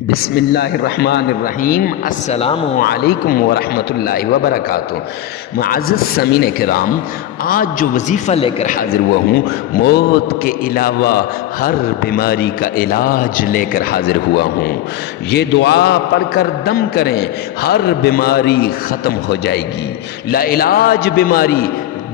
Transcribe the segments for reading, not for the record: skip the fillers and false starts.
بسم اللہ الرحمن الرحیم۔ السلام علیکم ورحمۃ اللہ وبرکاتہ۔ معزز سامعین کرام، آج جو وظیفہ لے کر حاضر ہوا ہوں، موت کے علاوہ ہر بیماری کا علاج لے کر حاضر ہوا ہوں۔ یہ دعا پڑھ کر دم کریں، ہر بیماری ختم ہو جائے گی۔ لا علاج بیماری،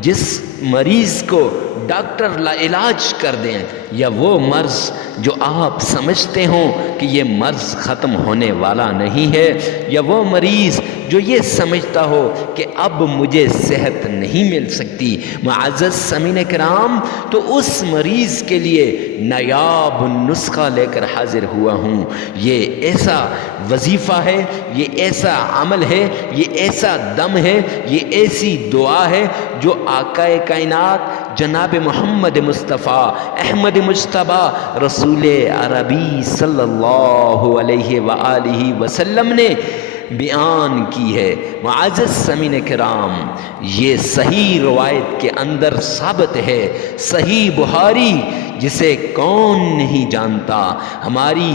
جس مریض کو ڈاکٹر لا علاج کر دیں، یا وہ مرض جو آپ سمجھتے ہوں کہ یہ مرض ختم ہونے والا نہیں ہے، یا وہ مریض جو یہ سمجھتا ہو کہ اب مجھے صحت نہیں مل سکتی، معزز سامعین کرام، تو اس مریض کے لیے نایاب نسخہ لے کر حاضر ہوا ہوں۔ یہ ایسا وظیفہ ہے، یہ ایسا عمل ہے، یہ ایسا دم ہے، یہ ایسی دعا ہے جو آقا کائنات جناب محمد مصطفیٰ احمد مجتبیٰ رسول عربی صلی اللہ علیہ وآلہ وسلم نے بیان کی ہے۔ معزز سامعین کرام، یہ صحیح روایت کے اندر ثابت ہے، صحیح بخاری جسے کون نہیں جانتا۔ ہماری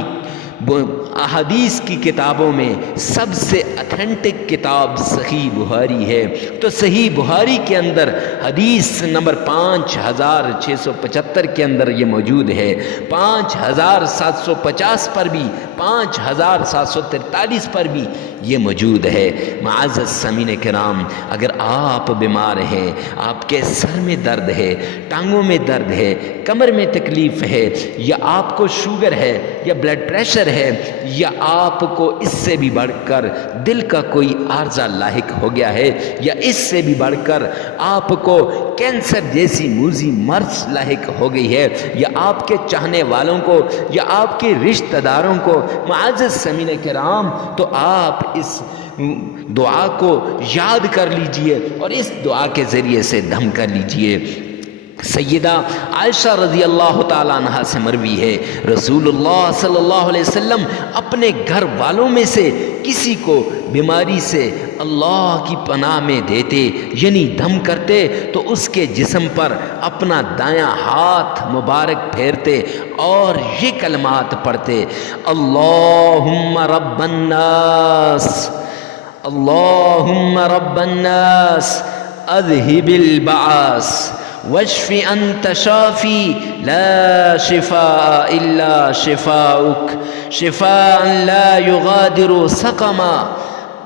احادیث کی کتابوں میں سب سے اتھینٹک کتاب صحیح بخاری ہے، تو صحیح بخاری کے اندر حدیث نمبر 5675 کے اندر یہ موجود ہے، 5750 پر بھی، 5743 پر بھی یہ موجود ہے۔ معزز سامعین کرام، اگر آپ بیمار ہیں، آپ کے سر میں درد ہے، ٹانگوں میں درد ہے، کمر میں تکلیف ہے، یا آپ کو شوگر ہے یا بلڈ پریشر ہے، یا آپ کو اس سے بھی بڑھ کر دل کا کوئی عارضہ لاحق ہو گیا ہے، یا اس سے بھی بڑھ کر آپ کو کینسر جیسی موذی مرض لاحق ہو گئی ہے، یا آپ کے چاہنے والوں کو یا آپ کے رشتہ داروں کو، معزز سامعین کرام، تو آپ اس دعا کو یاد کر لیجئے اور اس دعا کے ذریعے سے دم کر لیجئے۔ سیدہ عائشہ رضی اللہ تعالیٰ عنہا سے مروی ہے، رسول اللہ صلی اللہ علیہ وسلم اپنے گھر والوں میں سے کسی کو بیماری سے اللہ کی پناہ میں دیتے، یعنی دم کرتے، تو اس کے جسم پر اپنا دایاں ہاتھ مبارک پھیرتے اور یہ کلمات پڑھتے: اللہم رب الناس، اللہم رب الناس اذہب البعاث واشف انت شافی لا شفاء الا شفاؤک شفاء لا یغادر سقما۔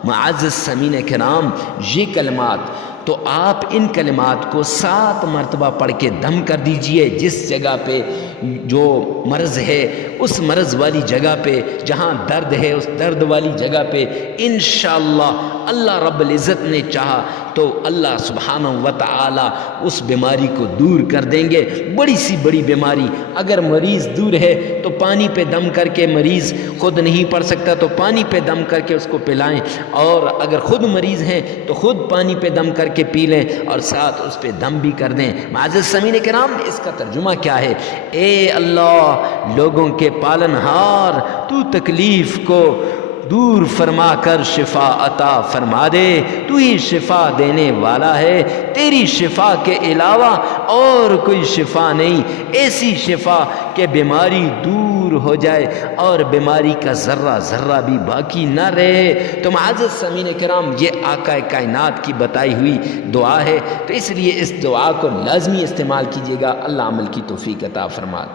معزز سامعین کرام، یہ کلمات تو آپ ان کلمات کو 7 مرتبہ پڑھ کے دم کر دیجئے۔ جس جگہ پہ جو مرض ہے، اس مرض والی جگہ پہ، جہاں درد ہے اس درد والی جگہ پہ انشاءاللہ اللہ رب العزت نے چاہا تو اللہ سبحانہ و تعالی اس بیماری کو دور کر دیں گے۔ بڑی سی بڑی بیماری، اگر مریض دور ہے تو پانی پہ دم کر کے، مریض خود نہیں پڑھ سکتا تو پانی پہ دم کر کے اس کو پلائیں، اور اگر خود مریض ہیں تو خود پانی پہ دم کر کے پی لیں اور ساتھ اس پہ دم بھی کر دیں۔ معزز سامعین کرام، اس کا ترجمہ کیا ہے؟ اے اللہ، لوگوں کے پالن ہار، تو تکلیف کو دور فرما کر شفا عطا فرما دے، تو ہی شفا دینے والا ہے، تیری شفا کے علاوہ اور کوئی شفا نہیں، ایسی شفا کہ بیماری دور ہو جائے اور بیماری کا ذرہ ذرہ بھی باقی نہ رہے۔ تو معزز سامعین کرام، یہ آقا کائنات کی بتائی ہوئی دعا ہے، تو اس لیے اس دعا کو لازمی استعمال کیجیے گا۔ اللہ عمل کی توفیق عطا فرما۔